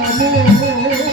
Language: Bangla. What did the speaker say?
Thank you.